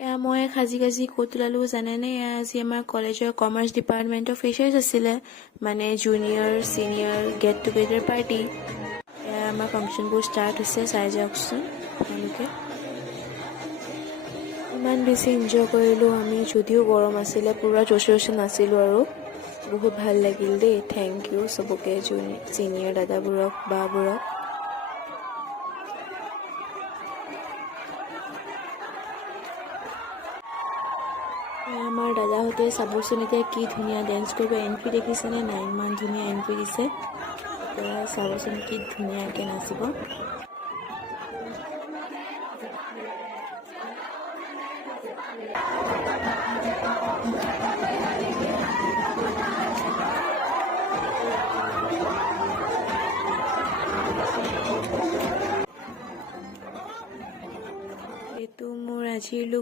এয়া মই সাজি কাজি ক'ত ওলালোঁ জানেনে? এয়া আজি আমাৰ কলেজৰ কমাৰ্চ ডিপাৰ্টমেণ্টৰ ফ্ৰেচাৰ্ছ আছিলে, মানে junior senior get together party. এয়া আমাৰ ফাংচনবোৰ ষ্টাৰ্ট হৈছে, চাই যাওকচোন আপোনালোকে। ইমান বেছি এনজয় কৰিলোঁ আমি, যদিও গৰম আছিলে, পূৰা জচে নাছিলোঁ আৰু বহুত ভাল লাগিল দেই। থেংক ইউ চবকে, ছিনিয়ৰ দাদাবোৰক, বাবোৰক। আমাৰ দাদাহঁতে চাবচোন এতিয়া কি ধুনীয়া ডেন্স কৰিব। এণ্ট্ৰি দেখিছেনে নাই? ইমান ধুনীয়া এণ্ট্ৰি দিছে। এতিয়া চাবচোন কি ধুনীয়াকৈ নাচিব। এইটো মোৰ আজিৰ লুক।